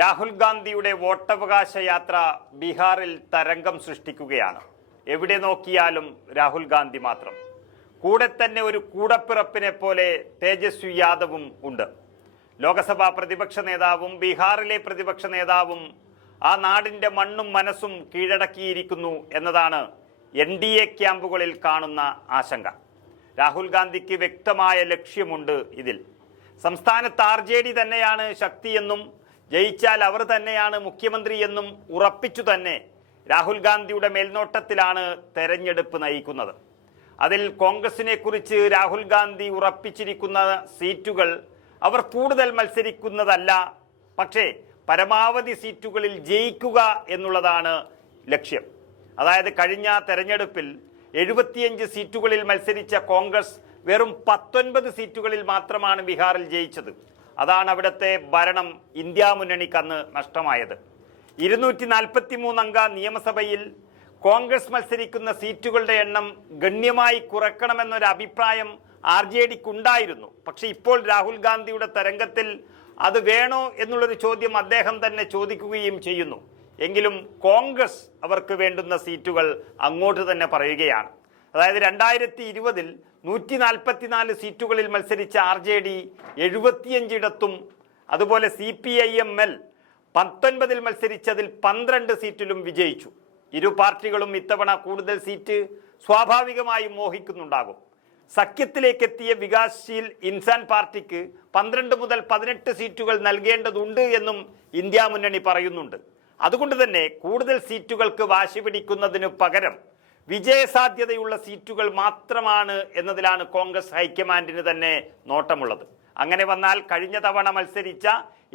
രാഹുൽ ഗാന്ധിയുടെ വോട്ടവകാശ യാത്ര ബീഹാറിൽ തരംഗം സൃഷ്ടിക്കുകയാണ്. എവിടെ നോക്കിയാലും രാഹുൽ ഗാന്ധി മാത്രം. കൂടെ തന്നെ ഒരു കൂടപ്പിറപ്പിനെ പോലെ തേജസ്വി യാദവും ഉണ്ട്. ലോകസഭാ പ്രതിപക്ഷ നേതാവും ബീഹാറിലെ പ്രതിപക്ഷ നേതാവും ആ നാടിന്റെ മണ്ണും മനസ്സും കീഴടക്കിയിരിക്കുന്നു എന്നതാണ് NDA ക്യാമ്പുകളിൽ കാണുന്ന ആശങ്ക. രാഹുൽ ഗാന്ധിക്ക് വ്യക്തമായ ലക്ഷ്യമുണ്ട് ഇതിൽ. സംസ്ഥാനത്ത് RJD തന്നെയാണ് ശക്തിയെന്നും ജയിച്ചാൽ അവർ തന്നെയാണ് മുഖ്യമന്ത്രി എന്നും ഉറപ്പിച്ചു തന്നെ രാഹുൽ ഗാന്ധിയുടെ മേൽനോട്ടത്തിലാണ് തെരഞ്ഞെടുപ്പ് നയിക്കുന്നത്. അതിൽ കോൺഗ്രസിനെ കുറിച്ച് രാഹുൽ ഗാന്ധി ഉറപ്പിച്ചിരിക്കുന്ന സീറ്റുകൾ അവർ കൂടുതൽ മത്സരിക്കുന്നതല്ല, പക്ഷേ പരമാവധി സീറ്റുകളിൽ ജയിക്കുക എന്നുള്ളതാണ് ലക്ഷ്യം. അതായത് കഴിഞ്ഞ തെരഞ്ഞെടുപ്പിൽ 75 സീറ്റുകളിൽ മത്സരിച്ച കോൺഗ്രസ് വെറും 19 സീറ്റുകളിൽ മാത്രമാണ് ബീഹാറിൽ ജയിച്ചത്. അതാണ് അവിടുത്തെ ഭരണം ഇന്ത്യ മുന്നണിക്ക് അന്ന് നഷ്ടമായത്. 243 അംഗ നിയമസഭയിൽ കോൺഗ്രസ് മത്സരിക്കുന്ന സീറ്റുകളുടെ എണ്ണം ഗണ്യമായി കുറയ്ക്കണമെന്നൊരു അഭിപ്രായം RJDക്കുണ്ടായിരുന്നു. പക്ഷെ ഇപ്പോൾ രാഹുൽ ഗാന്ധിയുടെ തരംഗത്തിൽ അത് വേണോ എന്നുള്ളൊരു ചോദ്യം അദ്ദേഹം തന്നെ ചോദിക്കുകയും ചെയ്യുന്നു. എങ്കിലും കോൺഗ്രസ് അവർക്ക് വേണ്ടുന്ന സീറ്റുകൾ അങ്ങോട്ട് തന്നെ പറയുകയാണ്. അതായത് 2020 144 സീറ്റുകളിൽ മത്സരിച്ച RJD 75 ഇടത്തും, അതുപോലെ CPIML 19 മത്സരിച്ചതിൽ 12 സീറ്റിലും വിജയിച്ചു. ഇരു പാർട്ടികളും ഇത്തവണ കൂടുതൽ സീറ്റ് സ്വാഭാവികമായും മോഹിക്കുന്നുണ്ടാകും. സഖ്യത്തിലേക്ക് എത്തിയ വികാസ്ശീൽ ഇൻസാൻ പാർട്ടിക്ക് 12 മുതൽ 18 സീറ്റുകൾ നൽകേണ്ടതുണ്ട് എന്നും ഇന്ത്യ മുന്നണി പറയുന്നുണ്ട്. അതുകൊണ്ട് തന്നെ കൂടുതൽ സീറ്റുകൾക്ക് വാശി പിടിക്കുന്നതിനു പകരം വിജയസാധ്യതയുള്ള സീറ്റുകൾ മാത്രമാണ് എന്നതിലാണ് കോൺഗ്രസ് ഹൈക്കമാൻഡിന് തന്നെ നോട്ടമുള്ളത്. അങ്ങനെ വന്നാൽ കഴിഞ്ഞ തവണ മത്സരിച്ച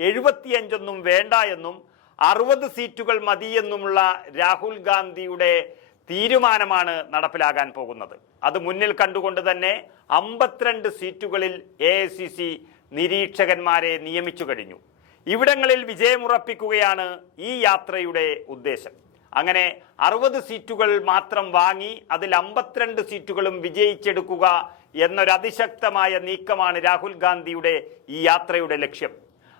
75 വേണ്ട എന്നും 60 സീറ്റുകൾ മതിയെന്നുമുള്ള രാഹുൽ ഗാന്ധിയുടെ തീരുമാനമാണ് നടപ്പിലാകാൻ പോകുന്നത്. അത് മുന്നിൽ കണ്ടുകൊണ്ട് തന്നെ 52 സീറ്റുകളിൽ AICC നിരീക്ഷകന്മാരെ നിയമിച്ചു കഴിഞ്ഞു. ഇവിടങ്ങളിൽ വിജയമുറപ്പിക്കുകയാണ് ഈ യാത്രയുടെ ഉദ്ദേശം. അങ്ങനെ 60 സീറ്റുകൾ മാത്രം വാങ്ങി അതിൽ 52 സീറ്റുകളും വിജയിച്ചെടുക്കുക എന്നൊരു അതിശക്തമായ നീക്കമാണ് രാഹുൽ ഗാന്ധിയുടെ ഈ യാത്രയുടെ ലക്ഷ്യം.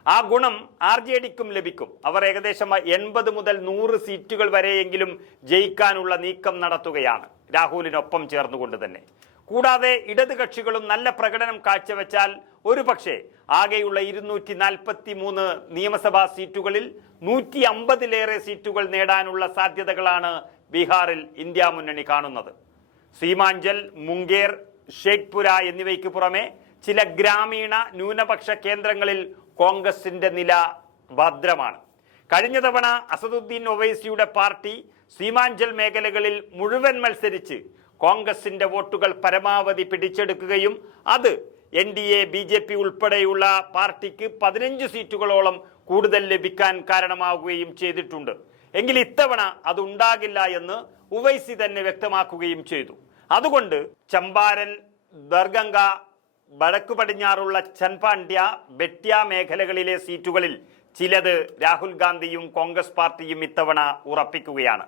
ആ ഗുണം RJDക്കും ലഭിക്കും. അവർ ഏകദേശം 80 മുതൽ 100 സീറ്റുകൾ വരെയെങ്കിലും ജയിക്കാനുള്ള നീക്കം നടത്തുകയാണ് രാഹുലിനൊപ്പം ചേർന്നുകൊണ്ട് തന്നെ. കൂടാതെ ഇടത് കക്ഷികളും നല്ല പ്രകടനം കാഴ്ചവെച്ചാൽ ഒരുപക്ഷെ ആകെയുള്ള 243 നിയമസഭാ സീറ്റുകളിൽ 150-ലേറെ സീറ്റുകൾ നേടാനുള്ള സാധ്യതകളാണ് ബീഹാറിൽ ഇന്ത്യ മുന്നണി കാണുന്നത്. സീമാഞ്ചൽ, മുംഗേർ, ഷേഖ്പുര എന്നിവയ്ക്ക് പുറമെ ചില ഗ്രാമീണ ന്യൂനപക്ഷ കേന്ദ്രങ്ങളിൽ കോൺഗ്രസിന്റെ നില ഭദ്രമാണ്. കഴിഞ്ഞ തവണ അസദുദ്ദീൻ ഒവൈസിയുടെ പാർട്ടി സീമാഞ്ചൽ മേഖലകളിൽ മുഴുവൻ മത്സരിച്ച് കോൺഗ്രസിന്റെ വോട്ടുകൾ പരമാവധി പിടിച്ചെടുക്കുകയും അത് NDA BJP ഉൾപ്പെടെയുള്ള പാർട്ടിക്ക് 15 സീറ്റുകളോളം കൂടുതൽ ലഭിക്കാൻ കാരണമാവുകയും ചെയ്തിട്ടുണ്ട്. എങ്കിൽ ഇത്തവണ അതുണ്ടാകില്ല എന്ന് ഉവൈസി തന്നെ വ്യക്തമാക്കുകയും ചെയ്തു. അതുകൊണ്ട് ചമ്പാരൻ, ദർഗംഗ, വടക്കു പടിഞ്ഞാറുള്ള ചൻപാണ്ഡ്യ, ബെട്ട്യ മേഖലകളിലെ സീറ്റുകളിൽ ചിലത് രാഹുൽ ഗാന്ധിയും കോൺഗ്രസ് പാർട്ടിയും ഇത്തവണ ഉറപ്പിക്കുകയാണ്.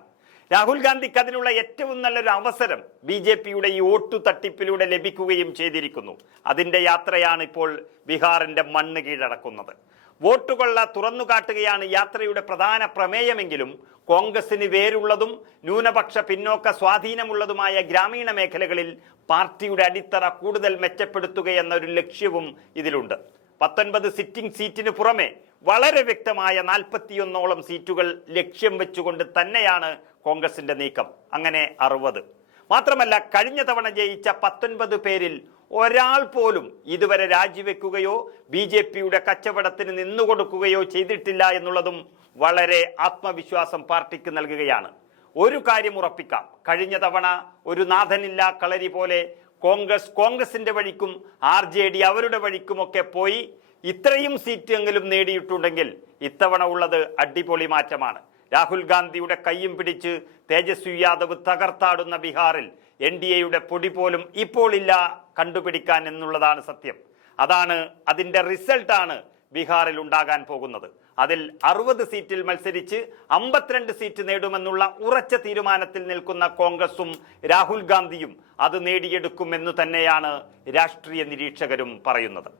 രാഹുൽ ഗാന്ധിക്ക് അതിനുള്ള ഏറ്റവും നല്ലൊരു അവസരം BJPയുടെ ഈ വോട്ടു തട്ടിപ്പിലൂടെ ലഭിക്കുകയും ചെയ്തിരിക്കുന്നു. അതിന്റെ യാത്രയാണ് ഇപ്പോൾ ബീഹാറിന്റെ മണ്ണ് കീഴടക്കുന്നത്. വോട്ടുകൊള്ള തുറന്നു കാട്ടുകയാണ് യാത്രയുടെ പ്രധാന പ്രമേയമെങ്കിലും കോൺഗ്രസിന് വേരുള്ളതും ന്യൂനപക്ഷ പിന്നോക്ക സ്വാധീനമുള്ളതുമായ ഗ്രാമീണ മേഖലകളിൽ പാർട്ടിയുടെ അടിത്തറ കൂടുതൽ മെച്ചപ്പെടുത്തുകയെന്നൊരു ലക്ഷ്യവും ഇതിലുണ്ട്. 19 സിറ്റിംഗ് സീറ്റിന് പുറമെ വളരെ വ്യക്തമായ 41ഓളം സീറ്റുകൾ ലക്ഷ്യം വെച്ചുകൊണ്ട് തന്നെയാണ് കോൺഗ്രസിന്റെ നീക്കം. അങ്ങനെ 60. മാത്രമല്ല കഴിഞ്ഞ തവണ ജയിച്ച 19 പേരിൽ ഒരാൾ പോലും ഇതുവരെ രാജിവെക്കുകയോ BJPയുടെ കച്ചവടത്തിന് നിന്നുകൊടുക്കുകയോ ചെയ്തിട്ടില്ല എന്നുള്ളതും വളരെ ആത്മവിശ്വാസം പാർട്ടിക്ക് നൽകുകയാണ്. ഒരു കാര്യം ഉറപ്പിക്കാം, കഴിഞ്ഞ തവണ ഒരു നാഥനില്ല കളരി പോലെ കോൺഗ്രസിന്റെ വഴിക്കും RJD അവരുടെ വഴിക്കുമൊക്കെ പോയി ഇത്രയും സീറ്റെങ്കിലും നേടിയിട്ടുണ്ടെങ്കിൽ ഇത്തവണ ഉള്ളത് അടിപൊളി മാറ്റമാണ്. രാഹുൽ ഗാന്ധിയുടെ കയ്യും പിടിച്ച് തേജസ്വി യാദവ് തകർത്താടുന്ന ബീഹാറിൽ NDAയുടെ പൊടി പോലും ഇപ്പോൾ ഇല്ല കണ്ടുപിടിക്കാൻ എന്നുള്ളതാണ് സത്യം. അതിന്റെ റിസൾട്ടാണ് ബീഹാറിൽ ഉണ്ടാകാൻ പോകുന്നത്. അതിൽ 60 സീറ്റിൽ മത്സരിച്ച് 52 സീറ്റ് നേടുമെന്നുള്ള ഉറച്ച തീരുമാനത്തിൽ നിൽക്കുന്ന കോൺഗ്രസും രാഹുൽ ഗാന്ധിയും അത് നേടിയെടുക്കുമെന്ന് തന്നെയാണ് രാഷ്ട്രീയ നിരീക്ഷകരും പറയുന്നത്.